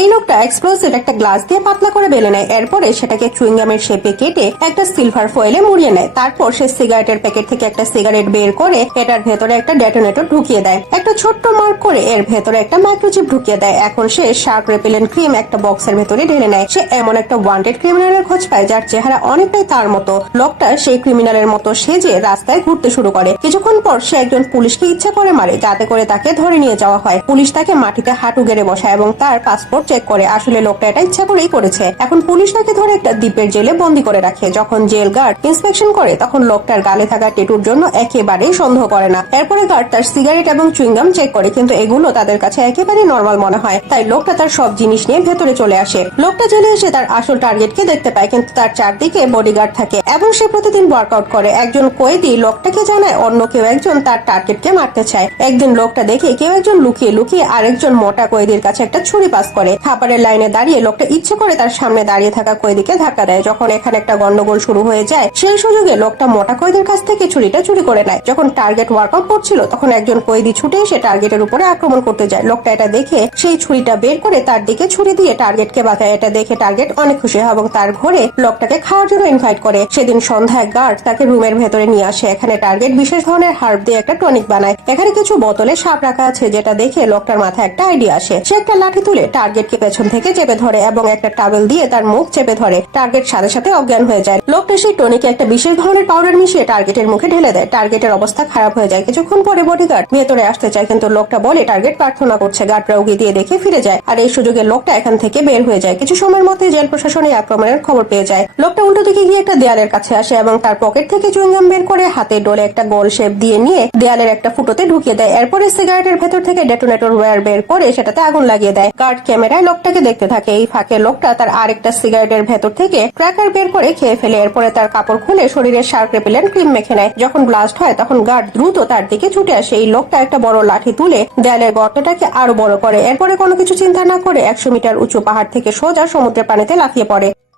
এই লোকটা এক্সপ্লোসিভ একটা গ্লাস দিয়ে পাতলা করে বেলে নেয়, এরপরে সেটাকে চুইংগামের শেপে কেটে একটা সিলভার ফয়েলে মুড়িয়ে নেয়। তারপর সে সিগারেটের প্যাকেট থেকে একটা সিগারেট বের করে এটার ভেতরে একটা ডেটোনেটর ঢুকিয়ে দেয়, একটা ছোট্ট মার্ক করে এর ভেতরে একটা মাইক্রোচিপ ঢুকিয়ে দেয়। এখন সে শার্ক রেপিলেন্ট ক্রিম একটা বক্সের ভেতরে ঢেলে নেয়। সে এমন একটা ওয়ান্টেড ক্রিমিনালের খোঁজ পায় যার চেহারা অনেকটাই তার মতো। লোকটা সেই ক্রিমিনালের মতো সেজে রাস্তায় ঘুরতে শুরু করে। কিছুক্ষণ পর সে একজন পুলিশকে ইচ্ছা করে মারে যাতে করে তাকে ধরে নিয়ে যাওয়া হয়। পুলিশ তাকে মাটিতে হাঁটু গেড়ে বসায় এবং তার পাসপোর্ট চেক করে। আসলে লোকটা এটা ইচ্ছা করেই করেছে। এখন পুলিশ তাকে ধরে একটা দ্বীপের জেলে বন্দি করে রাখে। যখন জেল গার্ড ইন্সপেকশন করে তখন লোকটার গালে থাকা টেটুর জন্য একেবারেই সন্দেহ করে না। এরপরে গার্ড তার সিগারেট এবং চুইংগাম চেক করে, কিন্তু এগুলো তাদের কাছে একেবারেই নর্মাল মনে হয়। তাই লোকটা তার সব জিনিস নিয়ে ভেতরে চলে আসে। লোকটা জেলে এসে তার আসল টার্গেটকে দেখতে পায়, কিন্তু তার চারদিকে বডিগার্ড থাকে এবং সে প্রতিদিন ওয়ার্কআউট করে। একজন কয়েদি লোকটাকে জানায় অন্য কেউ একজন তার টার্গেটকে মারতে চায়। একদিন লোকটা দেখে কেউ একজন লুকিয়ে লুকিয়ে আরেকজন মোটা কয়েদির কাছে একটা ছুরি পাস করে। খাবারের লাইনে দাঁড়িয়ে লোকটা ইচ্ছে করে তার সামনে দাঁড়িয়ে থাকা কয়েদিকে ধাক্কা দেয়। যখন এখানে একটা গন্ডগোল শুরু হয়ে যায় সেই সুযোগে লোকটা মোটা কয়েদির কাছ থেকে ছুরিটা চুরি করে নেয়। যখন টার্গেট ওয়ার্কআউট করছিল তখন একজন কয়েদি ছুটে এসে টার্গেটের উপরে আক্রমণ করতে যায়। লোকটা এটা দেখে সেই ছুরিটা বের করে তার দিকে ছুরি দিয়ে টার্গেটকে বাঁচায়। এটা দেখে টার্গেট অনেক খুশি হয় এবং তার ঘরে লোকটাকে খাওয়ার জন্য ইনভাইট করে। সেদিন সন্ধ্যায় গার্ড তাকে রুমের ভেতরে নিয়ে আসে। এখানে টার্গেট বিশেষ ধরনের হার্ব দিয়ে একটা টনিক বানায়। এখানে কিছু বোতলে সাপ রাখা আছে, যেটা দেখে লোকটার মাথায় একটা আইডিয়া আসে। সে একটা লাঠি তুলে টার্গেটকে পেছন থেকে চেপে ধরে এবং একটা টাওয়েল দিয়ে তার মুখ চেপে ধরে। টার্গেট সাথে সাথে অজ্ঞান হয়ে যায়। লোকটা সেই টনিকে একটা বিশেষ ধরনের পাউডার মিশিয়ে টার্গেটের মুখে ঢেলে দেয়। টার্গেটের অবস্থা খারাপ হয়ে যায়। কিছুক্ষণ পরে বডিগার্ড ভেতরে আসতে চায়, কিন্তু লোকটা বলে টার্গেট প্রার্থনা করছে। গার্ডরা উগিয়ে দিয়ে দেখে ফিরে যায়, আর এই সুযোগে লোকটা এখান থেকে বের হয়ে যায়। কিছু সময়ের মধ্যে জেল প্রশাসন এই আক্রমণের খবর পেয়ে যায়। লোকটা উল্টো দিকে গিয়ে একটা দেয়ালের কাছে আসে এবং তার পকেট থেকে চুইংগাম বের করে হাতে ডলে একটা গোল শেপ দিয়ে নিয়ে দেয়ালের একটা ফুটোতে ঢুকিয়ে দেয়। এরপরে সিগারেটের ভেতর থেকে ডেটোনেটর ওয়্যার বের করে সেটাতে আগুন লাগিয়ে দেয়। গার্ড ক্যামেরায় লোকটাকে দেখতে থাকে। এই ফাঁকে লোকটা তার আরেকটা সিগারেটের ভেতর থেকে ক্র্যাকার বের করে খেয়ে ফেলে। এরপরে তার কাপড় খুলে শরীরে শার্ক রেপিলেন্ট ক্রিম মেখে নেয়। যখন ব্লাস্ট হয় তখন গার্ড দ্রুত তার দিকে ছুটে আসে। এই লোকটা একটা বড় লাঠি তুলে দেয়ালের গর্তটাকে আরো বড় করে। এরপরে কোনো কিছু চিন্তা না করে 100 মিটার উঁচু পাহাড় থেকে সোজা সমুদ্রের পানিতে লাফিয়ে পড়ে।